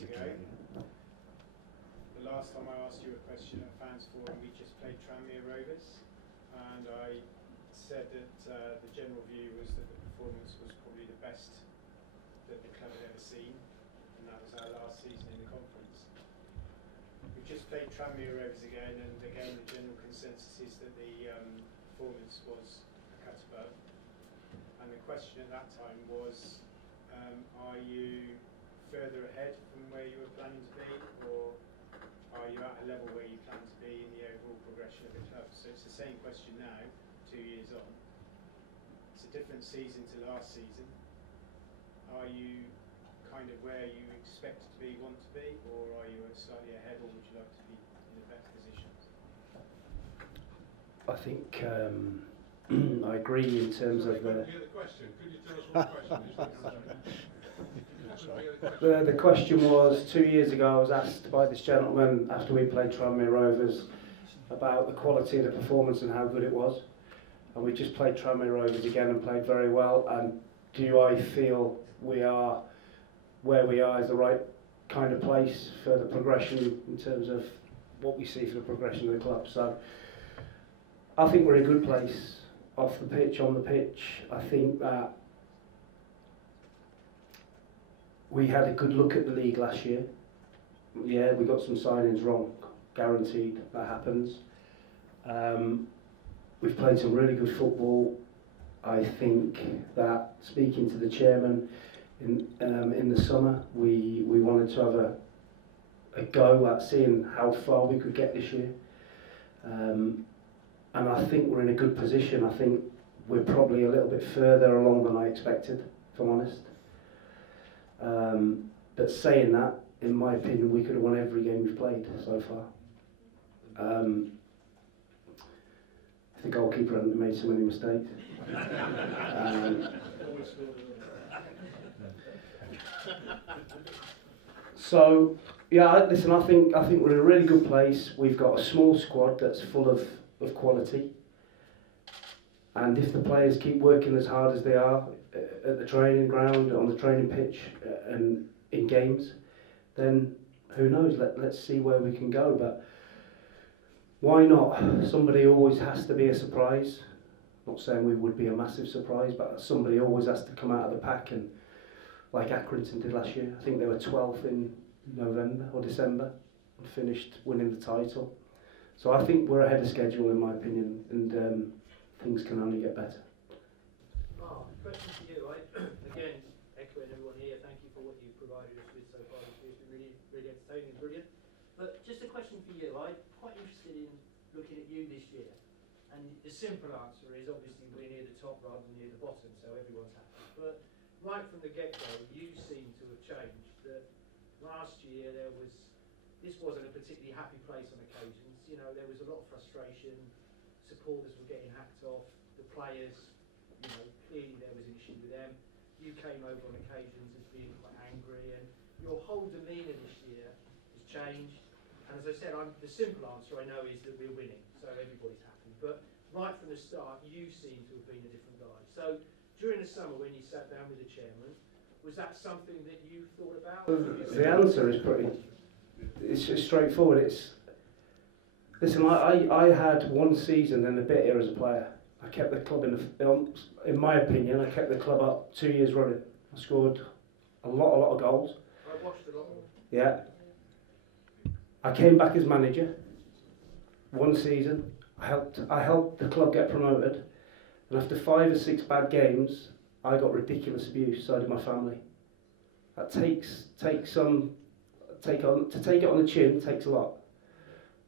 years ago, the last time I asked you a question at Fans Forum, we just played Tranmere Rovers, and I said that the general view was that the performance was probably the best that the club had ever seen, and that was our last season in the conference. We've just played Tranmere Rovers again, and again the general consensus is that the performance was a cut above. And the question at that time was, are you further ahead from where you were planning to be, or are you at a level where you plan to be in the overall progression of the club? So it's the same question now, 2 years on. It's a different season to last season. Are you kind of where you expect to be, want to be, or are you slightly ahead, or would you like to be in a better position? I think I agree in terms of the... Hear the question. Could you tell us what the question is? The question was, 2 years ago I was asked by this gentleman after we played Tranmere Rovers about the quality of the performance and how good it was. And we just played Tranmere Rovers again and played very well. And do I feel we are where we are is the right kind of place for the progression in terms of what we see for the progression of the club? So I think we're in a good place off the pitch, on the pitch. I think that we had a good look at the league last year. Yeah, we got some signings wrong, guaranteed, that happens. We've played some really good football. I think that, speaking to the chairman in the summer, we wanted to have a go at seeing how far we could get this year. And I think we're in a good position. I think we're probably a little bit further along than I expected, if I'm honest. But saying that, in my opinion, we could have won every game we've played so far. The goalkeeper hadn't made so many mistakes. So yeah, listen, I think we're in a really good place. We've got a small squad that's full of quality, and if the players keep working as hard as they are at the training ground, on the training pitch, and in games, then who knows? Let's see where we can go. But why not? Somebody always has to be a surprise. Not saying we would be a massive surprise, but somebody always has to come out of the pack, and like Accreditation did last year. I think they were 12th in November or December and finished winning the title. So I think we're ahead of schedule, in my opinion, and things can only get better. Question for you. Again, echoing everyone here, thank you for what you've provided us with so far this year. It's been really entertaining, brilliant. But just a question for you. I'm quite interested in looking at you this year. And the simple answer is obviously we're near the top rather than near the bottom, so everyone's happy. But right from the get-go, you seem to have changed. That last year this wasn't a particularly happy place on occasions. You know, there was a lot of frustration. Supporters were getting hacked off. The players, you know, clearly there was an issue with them. You came over on occasions as being quite angry, and your whole demeanour this year has changed. And as I said, the simple answer I know is that we're winning, so everybody's happy. But right from the start, you seem to have been a different guy. So during the summer, when you sat down with the chairman, was that something that you thought about? The answer is it's straightforward. Listen, I had one season and a bit here as a player. I kept the club in my opinion, I kept the club up 2 years running. I scored a lot of goals. I watched a lot of them. Yeah. I came back as manager. One season. I helped the club get promoted. And after 5 or 6 bad games, I got ridiculous abuse. So did my family. That to take it on the chin takes a lot.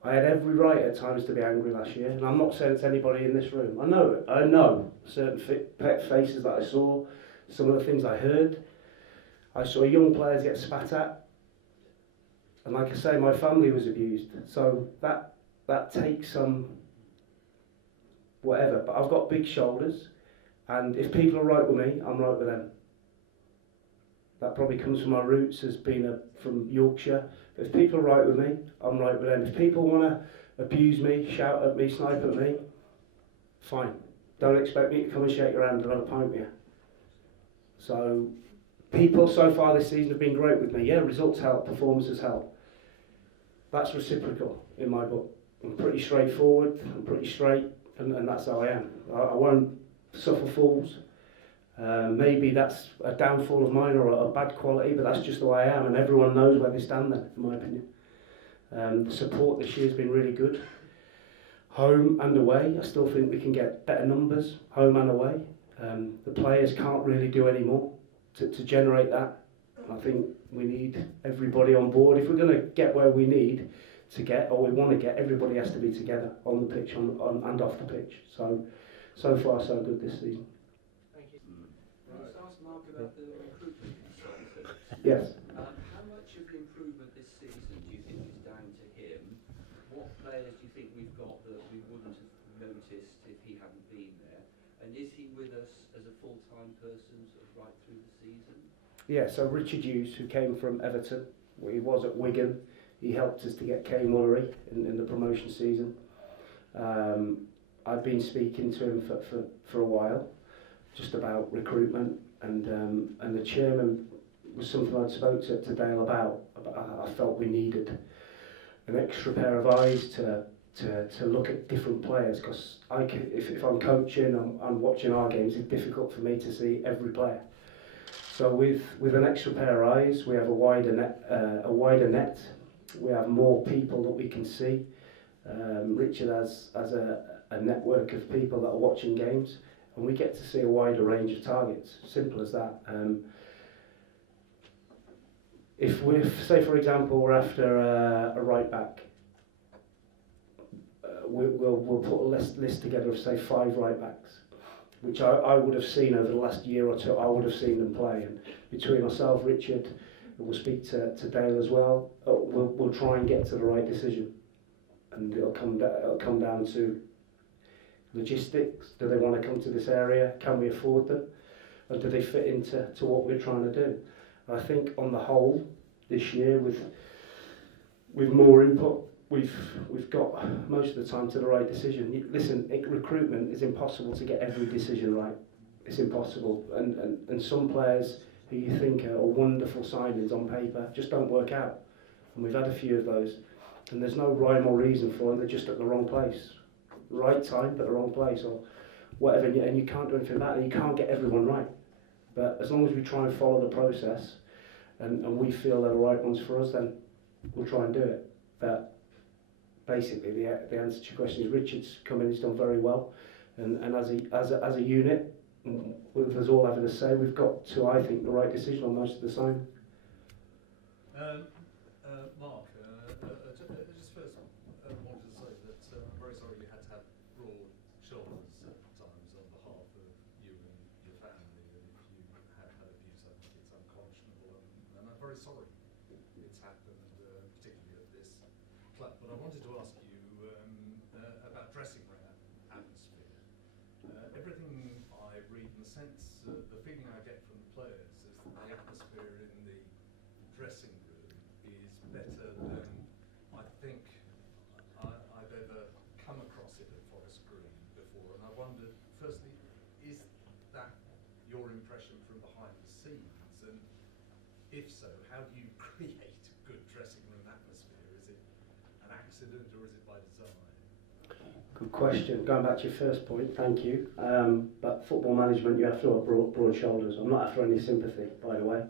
I had every right at times to be angry last year, and I'm not saying it's anybody in this room. I know certain pet faces that I saw, some of the things I heard. I saw young players get spat at, and like I say, my family was abused. So that takes some whatever. But I've got big shoulders, and if people are right with me, I'm right with them. That probably comes from my roots as being from Yorkshire. But if people are right with me, I'm right with them. If people want to abuse me, shout at me, snipe at me, fine. Don't expect me to come and shake your hand and have a pint with you. So people so far this season have been great with me. Yeah, results help, performances help. That's reciprocal in my book. I'm pretty straightforward, I'm pretty straight, and that's how I am. I won't suffer fools. Maybe that's a downfall of mine or a bad quality, but that's just the way I am, and everyone knows where they stand there, in my opinion. The support this year has been really good. Home and away, I still think we can get better numbers, home and away. The players can't really do any more to generate that. I think we need everybody on board. If we're going to get where we need to get, or we want to get, everybody has to be together on the pitch and off the pitch. So far so good this season. Thank you. Can I just ask Mark about the recruitment consultant? Yes. How much of the improvement this season do you think is down to him? What players do you think we've got that we wouldn't have noticed if he hadn't been there? And is he with us as a full-time person sort of right through the season? Yeah, so Richard Hughes, who came from Everton, he was at Wigan. He helped us to get Kane Woolery in the promotion season. I've been speaking to him for a while, just about recruitment, and the chairman was something I'd spoke to Dale about. I felt we needed an extra pair of eyes to look at different players, because if I'm coaching, I'm watching our games, it's difficult for me to see every player. So with an extra pair of eyes, we have a wider net. We have more people that we can see. Richard has a network of people that are watching games, and we get to see a wider range of targets. Simple as that. If we say, for example, we're after a right back, we'll put a list together of say 5 right backs, which I would have seen over the last year or two. I would have seen them play, and between myself, Richard, we'll speak to Dale as well. We'll try and get to the right decision, and it'll come down to logistics. Do they want to come to this area? Can we afford them? Or do they fit into what we're trying to do? I think on the whole, this year with more input, we've got most of the time to the right decision. Listen, recruitment is impossible to get every decision right. It's impossible, and some players who you think are wonderful signings on paper just don't work out. And we've had a few of those, and there's no rhyme or reason for them. They're just at the wrong place, right time but the wrong place, or whatever. And you can't do anything about it. You can't get everyone right. But as long as we try and follow the process, and we feel they're the right ones for us, then we'll try and do it. But basically, the answer to your question is Richard's come in, he's done very well, and as a unit, with us all having a say, we've got to, I think, the right decision on most of the sign. Mark, just first wanted to say that I'm very sorry you had to have broad shoulders at times on behalf of you and your family, and if you have had abuse, I think it's unconscionable, and I'm very sorry it's happened, particularly at this club. But I wanted to ask you about dressing room atmosphere. Everything I read and the sense, the feeling I get from the players is that the atmosphere in the dressing room is better than I think I've ever come across it at Forest Green before. And I wondered, firstly, is that your impression from behind the scenes? And if so, how do you create good dressing room atmosphere? Is it an accident or is it by design? Good question. Going back to your first point, thank you. But football management, you have to have broad shoulders. I'm not after any sympathy, by the way.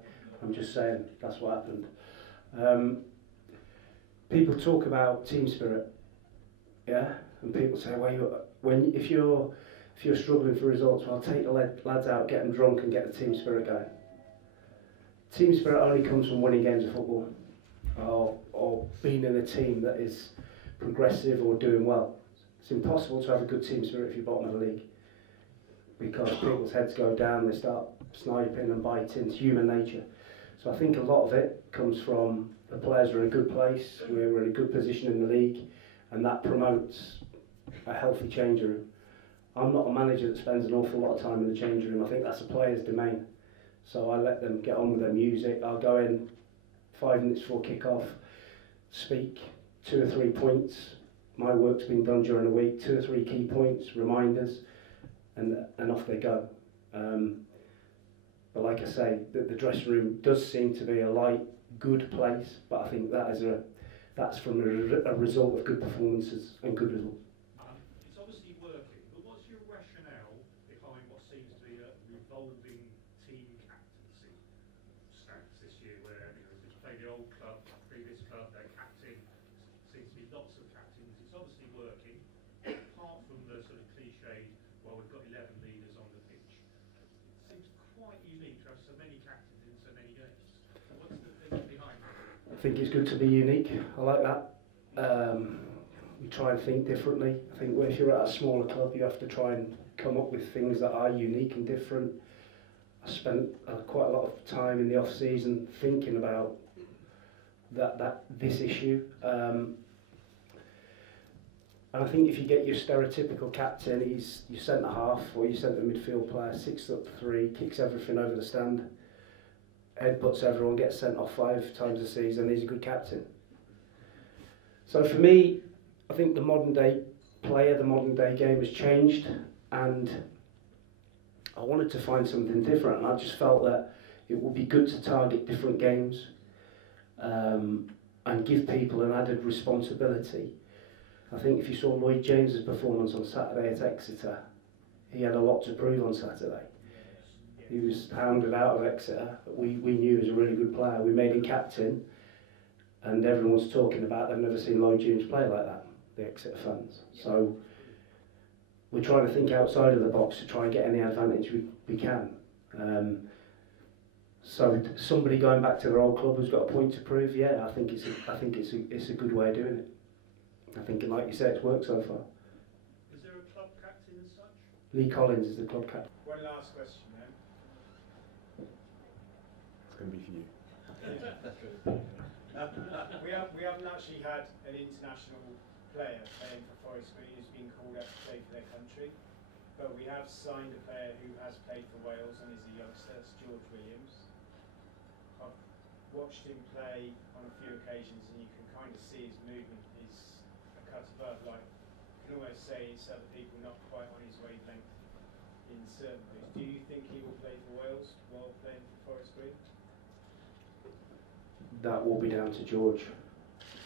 I'm just saying that's what happened. People talk about team spirit, yeah, and people say, well, if you're struggling for results, well, take the lads out, get them drunk, and get the team spirit going. Team spirit only comes from winning games of football, or being in a team that is progressive or doing well. It's impossible to have a good team spirit if you're bottom of the league, because people's heads go down, they start sniping and biting. It's human nature. So I think a lot of it comes from the players are in a good place, we're in a good position in the league, and that promotes a healthy change room. I'm not a manager that spends an awful lot of time in the change room. I think that's a player's domain. So I let them get on with their music. I'll go in 5 minutes before kick-off, speak 2 or 3 points. My work's been done during the week, 2 or 3 key points, reminders, and off they go. But like I say, the dressing room does seem to be a light, good place, but I think that's from a result of good performances and good results. It's obviously working, but what's your rationale behind what seems to be a revolving team captaincy stance this year, where you play the old club, previous club, their captain, seems to be lots of captains. It's obviously working, apart from the sort of cliche, well, we've got 11 leaders on the pitch. It seems quite unique to have so many captains in so many games. What's the thinking behind it? I think it's good to be unique. I like that. We try and think differently. I think if you're at a smaller club, you have to try and come up with things that are unique and different. I spent quite a lot of time in the off season thinking about this issue. And I think if you get your stereotypical captain, he's your centre half or your centre midfield player, 6'3", kicks everything over the stand, headbutts everyone, gets sent off 5 times a season, he's a good captain. So for me, I think the modern day player, the modern day game has changed, and I wanted to find something different, and I just felt that it would be good to target different games and give people an added responsibility. I think if you saw Lloyd James's performance on Saturday at Exeter, he had a lot to prove on Saturday. He was hounded out of Exeter, but we knew he was a really good player. We made him captain, and everyone's talking about they've never seen Lloyd James play like that, the Exeter fans. So we're trying to think outside of the box to try and get any advantage we can. So somebody going back to their old club who's got a point to prove, yeah, I think it's a good way of doing it. I think, like you said, it's worked so far. Is there a club captain as such? Lee Collins is the club captain. One last question then. It's going to be for you. We haven't actually had an international player playing for Forest Green who's been called up to play for their country, but we have signed a player who has played for Wales and is a youngster, it's George Williams. I've watched him play on a few occasions and you can kind of see his movement is a cut above, like you can almost say it's other people not quite on his wavelength in certain ways. Do you think he will play for Wales while playing for Forest Green? That will be down to George.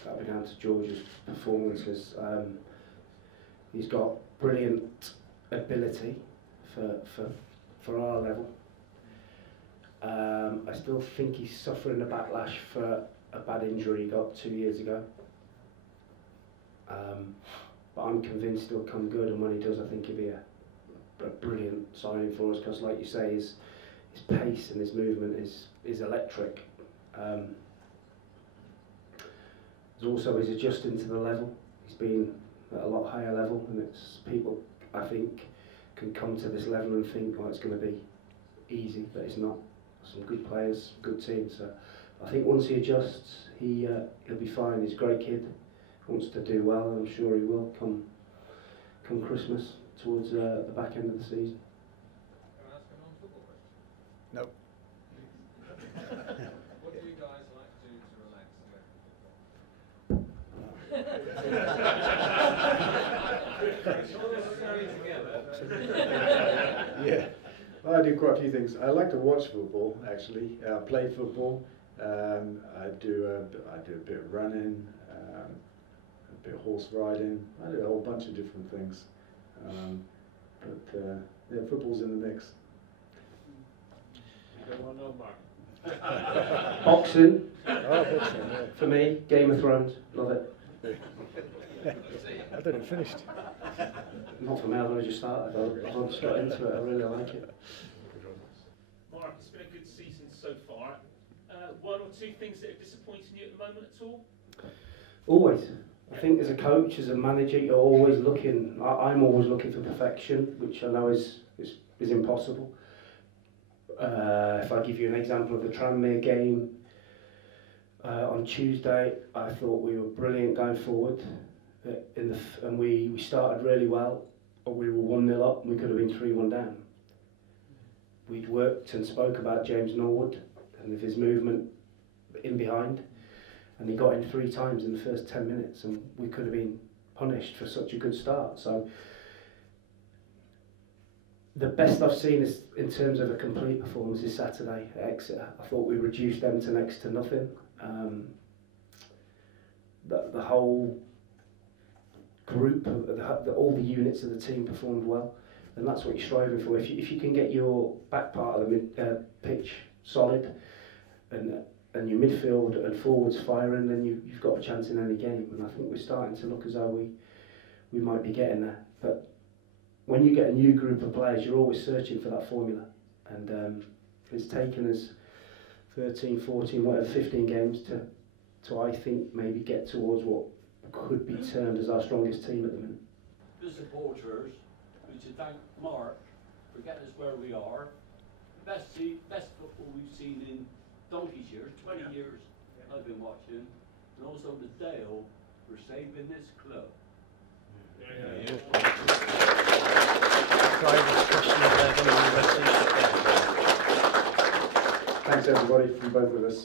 That'll be down to George's performances. He's got brilliant ability for our level. I still think he's suffering a backlash for a bad injury he got 2 years ago. But I'm convinced he'll come good, and when he does, I think he'll be a brilliant signing for us, because like you say, his pace and his movement is electric. There's also his adjusting to the level. He's been at a lot higher level, and it's people, I think, can come to this level and think, oh, it's going to be easy, but it's not. Some good players, good team. So I think once he adjusts, he'll be fine. He's a great kid, wants to do well, and I'm sure he will come Christmas towards the back end of the season. Can I ask a non-football question? Nope. What do you guys like to do to relax away from football? Yeah, well, I do quite a few things. I like to watch football, actually. Play football. I do a bit of running, a bit of horse riding. I do a whole bunch of different things. Yeah, football's in the mix. You don't want to know, Mark. Boxing, Oh, boxing, yeah. for me, Game of Thrones, love it. I thought it finished. Not for me, I've only just started. I've just got into it, I really like it. Mark, it's been a good season so far. One or two things that are disappointing you at the moment at all? Always. I think as a coach, as a manager, you're always looking, I'm always looking for perfection, which I know is impossible. If I give you an example of the Tranmere game, on Tuesday, I thought we were brilliant going forward, and we started really well, but we were 1-0 up and we could have been 3-1 down. We'd worked and spoke about James Norwood and of his movement in behind, and he got in 3 times in the first 10 minutes, and we could have been punished for such a good start. So the best I've seen is in terms of a complete performance is Saturday at Exeter. I thought we reduced them to next to nothing. The whole group, all the units of the team performed well, and that's what you're striving for. If you can get your back part of the pitch solid and your midfield and forwards firing, then you've got a chance in any game. And I think we're starting to look as though we might be getting there. But when you get a new group of players, you're always searching for that formula. And it's taken us 13, 14, whatever, 15 games to I think maybe get towards what could be termed as our strongest team at the minute. The supporters, we should thank Mark for getting us where we are. Best football we've seen in donkey's years, 20 years I've been watching, and also the Dale for saving this club. Thanks everybody from both of us.